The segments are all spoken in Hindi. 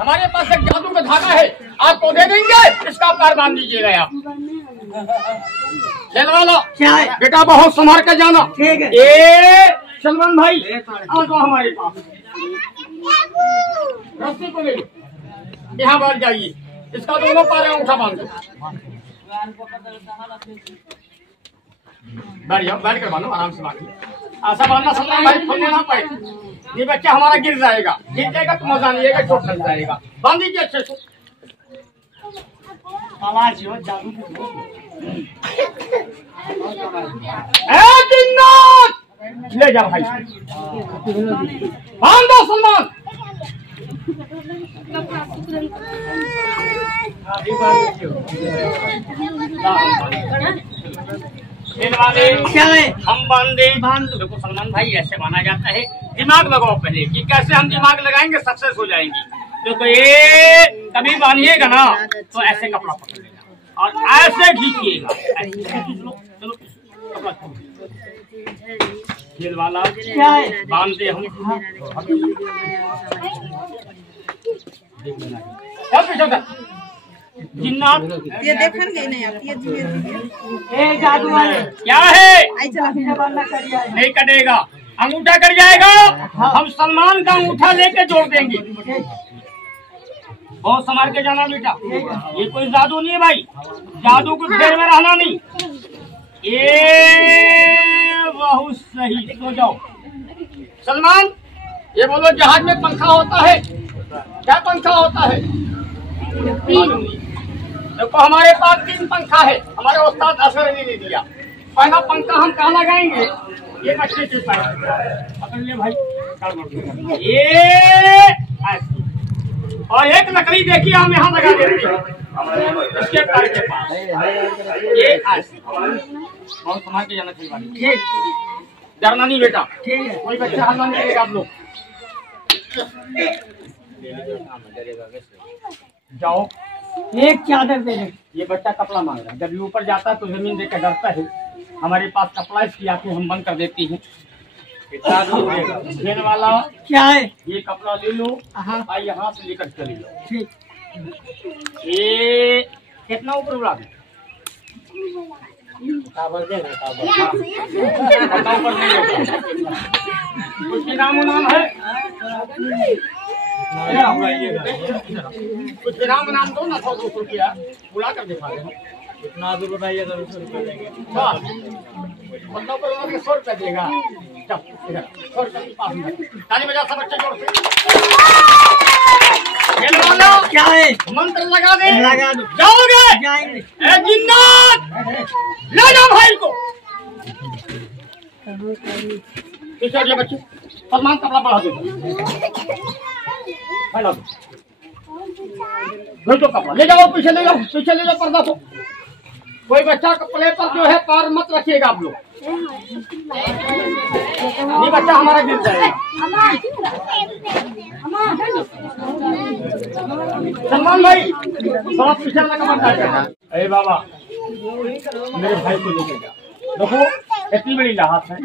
हमारे पास एक जादू का धागा है, आपको दे देंगे, इसका पैर बांध दीजिएगा आप। खेल वाला बेटा बहुत संभाल कर जाना। ठीक है। ए सलमान भाई आओ तो हमारे पास रस्सी को ले लो, यहाँ बैठ जाइए, इसका दोनों पैर अंगूठा बांध दो। बैठ कर बांधो, आराम से बांधिए, ऐसा बांधना सलमान भाई खोलने ना पाए, ये बच्चा हमारा गिर जाएगा तो मजा नहीं आएगा, चोट लग जाएगा। बांध दीजिए अच्छे से। ले जा भाई, बांध दो सलमान। हम बांधे देखो सलमान भाई, ऐसे माना जाता है, दिमाग लगाओ पहले कि कैसे हम दिमाग लगाएंगे सक्सेस हो जाएंगे। तो ये कभी बांधिएगा ना तो ऐसे कपड़ा पकड़ लेगा और ऐसे खींचिएगा, चलो कपड़ा खेल वाला बांधते हम। जिन्नात ये देखेंगे नहीं आप, ये जादू क्या है, नहीं कटेगा, अंगूठा कट जाएगा। हम सलमान का अंगूठा लेके जोड़ देंगे। बहुत संभाल के जाना बेटा, ये कोई जादू नहीं है भाई, जादू को देर में रहना नहीं। ये बहुत सही, सो जाओ। सलमान ये बोलो, जहाज में पंखा होता है, क्या पंखा होता है? देखो हमारे पास 3 पंखा है, हमारे उस्ताद असर ने दिया। पहला पंखा हम कहाँ लगाएंगे, ये अच्छे से पकड़ ले भाई, ये ऐसे, और एक लकड़ी देखिए हम यहाँ लगा देते हैं इसके पैर के पास, ये ऐसे। बहुत संभाल के जाना चाहिए, ठीक, डरना नहीं बेटा, ठीक है, कोई बच्चा हल्ला नहीं करेगा। आप लोग जाओ, एक चादर दे दे। ये बच्चा कपड़ा मांग रहा है, जब ये ऊपर जाता है तो जमीन देकर डरता है। हमारे पास कपड़ा इसकी आंखें हम बंद कर देती हैं। खेल वाला क्या है, ये कपड़ा ले लो, यहाँ से लेकर चले लो। ठीक, ये कितना ऊपर उड़ा दे, उसकी नाम है कुछ नाम दो ना, 100-200 रुपया बुला कर दिखा दे। कितना दूर बताइएगा, 100 रुपया देंगे। 100 रुपया देगा, 100 रुपया पास में ताली बजा सब बच्चे जोर से। क्या है, मंत्र लगा दे, लगा दो, जाओगे जाएंगे। जिन्नात ले जाओ भाई को, बच्चे सलमान कपड़ा बढ़ा दो, तो कपड़ा ले जाओ, पीछे ले जाओ पर्दा को। कोई बच्चा कपड़े पर जो है पैर मत रखिएगा आप लोग, ये बच्चा हमारा गिर जाएगा। सलमान भाई थोड़ा पीछे लगा, अरे बाबा मेरे भाई को लेके जा। देखो इतनी बड़ी लाहौत है,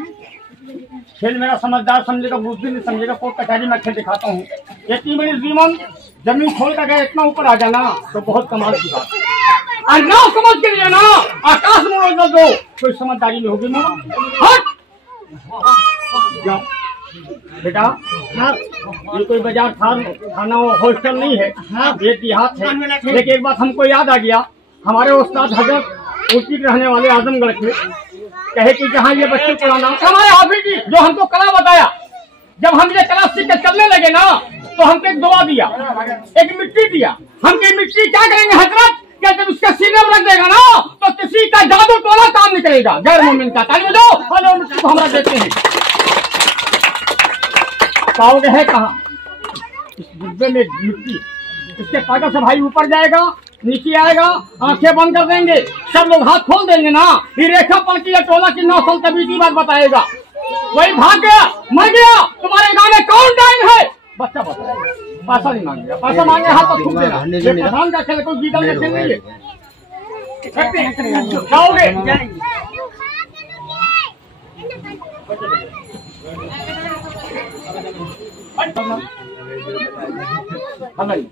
खेल मेरा समझदार समझेगा, बुद्धि नहीं समझेगा, कोर्ट कचहरी में खेल दिखाता हूँ। इतनी बड़ी जीवन जमीन खोल कर गए, इतना ऊपर आ जाना तो बहुत कमाल की बात है। और ना समझ के लिए ना आकाश में उड़ दो, कोई समझदारी नहीं होगी ना। हट जाओ बेटा, ये कोई बाजार थाना हॉस्टल नहीं है, ये देहात है। लेकिन एक बात हमको याद आ गया, हमारे उस्ताद हजरत ऊटी के रहने वाले आजमगढ़ के कहे कि जहाँ ये बच्चे पढ़ाना, हमारे हाफिज जी जो हमको कला बताया, जब हम ये कला सीख कर चलने लगे ना तो हमको एक दुआ दिया, एक मिट्टी दिया। हम ये मिट्टी क्या करेंगे हजरत, क्या जब उसके सीने में रख देगा ना तो किसी का जादू टोला काम निकलेगा, गैर मोमिन का। ताली बजाओ, और मिट्टी को हमारा देते हैं। पाओगे है कहाँ, इस डिब्बे में मिट्टी, इसके पागल से भाई ऊपर जाएगा, नीचे आएगा, आंखें बंद कर देंगे, सब लोग हाथ खोल देंगे ना, ये रेखा पड़ की टोला की 9 साल तभी की बात बताएगा। वही भाग गया, मर गया, तुम्हारे गाने कौन टाइम है, बच्चा बता, पैसा नहीं मांगेगा, पैसा मांगे हाथ तो थूक देना। ये प्रधान का खेल, कोई जीतल का खेल नहीं है। जाओगे भाई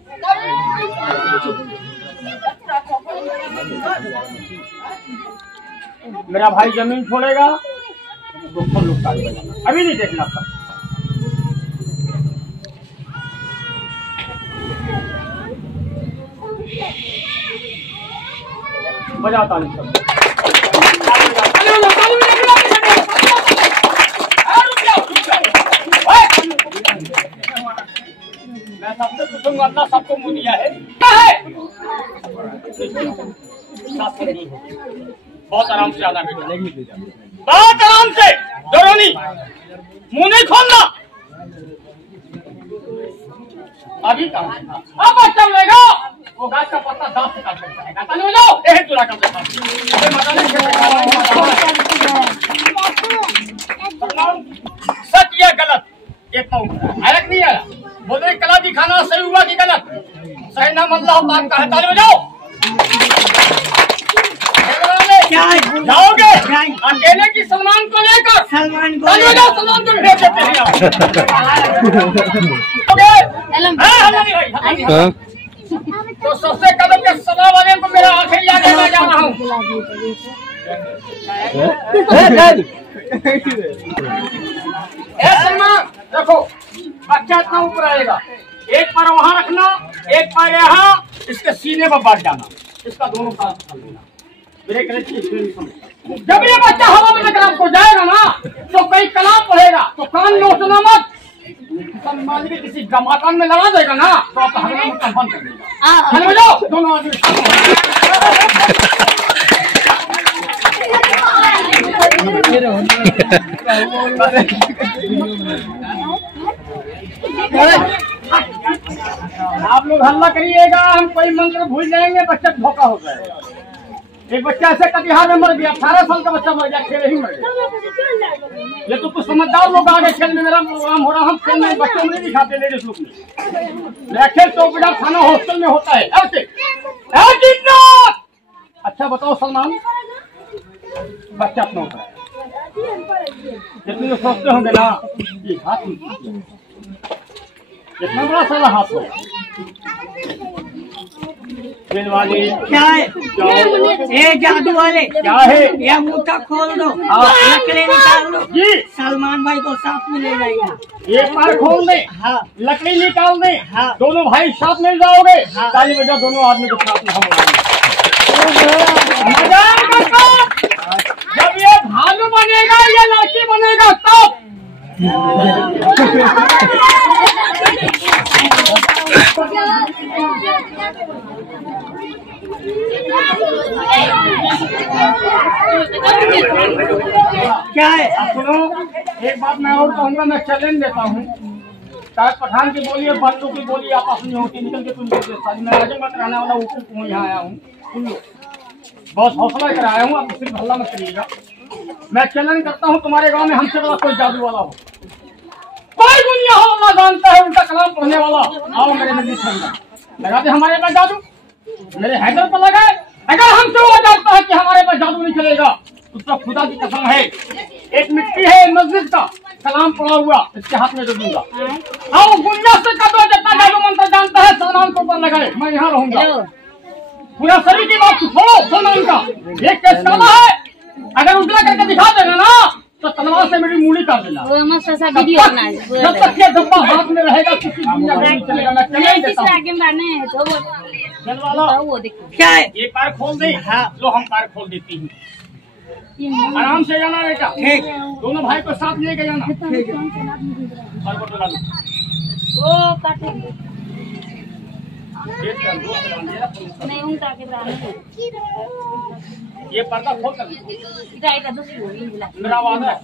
मेरा भाई जमीन छोड़ेगा तो सब लोग ताली बजाना, अभी नहीं देखना सब। बजाता नहीं सब। मैं सबसे पूछूंगा, अल्लाह सबको मुँह दिया है, बहुत आराम से आना बेटा, बहुत आराम से, डरो नहीं, मुंह नहीं खोलना। अभी कहाँ अब बच्चा लेगा वो गाछ का पत्ता दांत से काट सकता है, कहता नहीं जाओ यही चुरा कर देता सच या गलत एक अलग नहीं आया, बोले कला दिखाना सही हुआ कि गलत, सही नाम अल्लाह पाक का है, ताली बजाओ। जाओगे अकेले की सलमान को लेकर, सलमान को भेज देते हैं तो सबसे कदम के सभा वाले को मेरा आखिरी याद है, मैं जा रहा हूँ। सलमान देखो बच्चा इतना ऊपर आएगा, एक पैर वहाँ रखना, एक पैर यहाँ, इसके सीने पर बैठ जाना, इसका दोनों पैर पकड़ लेना। जब ये बच्चा हवा में कलाम को जाएगा ना तो कई कलाम पढ़ेगा तो कान नोचना मत, मान लीजिए किसी गमाकान में लगा देगा ना तो आपका हवा में बंद कर देगा। दोनों आदमी आप लोग हल्ला करिएगा, हम कोई मंत्र भूल जाएंगे, बच्चा धोखा हो जाएगा। एक बच्चा ऐसे कटिहार में मर गया, 18 साल का बच्चा मर गया, खेल ही मर गया। ये तो कुछ समझदार लोग आगे खेल में, मेरा प्रोग्राम हो रहा, हम खेल में बच्चों में नहीं दिखाते, लेडीज लोग में। मेरा खेल चौकीदार थाना हॉस्टल में होता है। अच्छा बताओ सलमान, बच्चा अपना होता है, जितने लोग सोचते होंगे ना ये हाथ इतना बड़ा सारा हाथ हो वाले क्या है? ये जादू वाले क्या है? ये मुट्ठा खोल दो, लकड़ी निकाल दो जी, सलमान भाई को साथ में ले जाएगा। एक बार खोल दे, हाँ, लकड़ी निकाल दे, हाँ, दोनों भाई साथ मिल जाओगे, हाँ, ताली बजा, दोनों आदमी के साथ में हम जब ये भालू बनेगा या लड़की बनेगा तब क्या है? सुनो एक बात मैं और कहूँगा, मैं चैलेंज देता हूँ, चाहे पठान की बोली और बंदू की बोली आपस में होती, निकल के तुम मैं राजन मत रहने वाला ऊपर यहाँ आया हूँ, सुन लो बहुत हौसला कराया हूँ, आप सिर्फ हल्ला मत करिएगा। मैं चैलेंज करता हूँ तुम्हारे गांव में हमसे बड़ा कोई जादू वाला हो, कोई दुनिया हो, अल्लाह जानता है, उनका कलाम पढ़ने वाला, आओ मेरे में लगा दे हमारे पास जादू, मेरे हैदर पर लगाए। अगर हमसे वो जानता है कि हमारे पास जादू नहीं चलेगा तो उसका खुदा की कसम है, एक मिट्टी है मस्जिद का कलाम पड़ा हुआ, इसके हाथ में दे दूंगा। आओ गुंजा से कदो, जितना जादू मंत्र जानता है सलमान को ऊपर लगाए, मैं यहाँ रहूंगा। पूरा शरीर की बात छोड़ो, सलमान का एक केस काला है, अगर उजला करके दिखा देगा ना तो तलवार से मेरी मूली काट देना। जब तक ये डब्बा हाथ में रहेगा किसी दुनिया में नहीं चलेगा। मैं चैलेंज देता हूँ, क्या है? ये पैर खोल दे, हाँ, लो हम पैर खोल देती हूँ, आराम से जाना बेटा, ठीक, दोनों भाई को साथ लेके जाना। ये पर्दा खोल कर मेरा वादा है,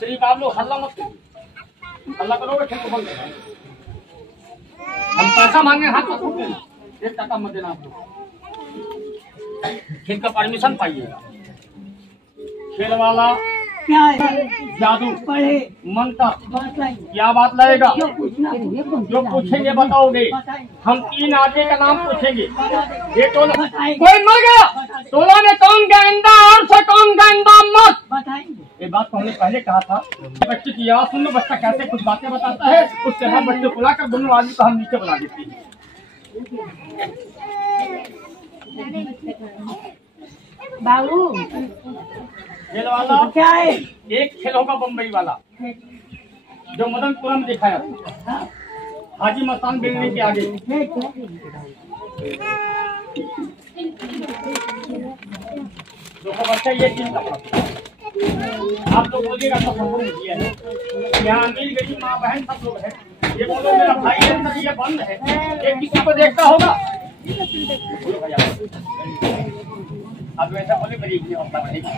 सिर्फ आप लोग हल्ला मत करो, हल्ला करोगे खेल को बंद कर, हम पैसा मांगे हाथ में फूट देना, एक टका मत देना आप लोग, खेल का परमिशन पाइएगा। खेल वाला क्या है? जादू पढ़े मंत्र बताइए, क्या बात लगेगा, जो पूछेंगे बताओगे, हम 3 आदमी का नाम पूछेंगे, ये टोला बताएंगे, कोई मर गया, टोला में कौन गेंदा और से कौन गेंदा मत बताएंगे। ये बात तो हमने पहले कहा था। बच्चे की आवाज सुन लो, बच्चा कैसे कुछ बातें बताता है, उसके बाद बच्चे को लाकर दोनों आदमी को हम नीचे बुला देते हैं। बाबू खेल वाला क्या है? एक खेल होगा बम्बई वाला जो मदनपुरम दिखाया था, हाजी मस्तान बिल्डिंग के आगे। देखो बच्चा, ये चीज का आप लोग बोलिएगा तो संभव नहीं है। यहाँ अमीर गरीब माँ बहन सब लोग हैं। ये बोलो मेरा भाई है, तो ये बंद है, ये किसी को देखता होगा। बोलो भैया, अब वैसा बोले मेरी हौसला बढ़ेगी।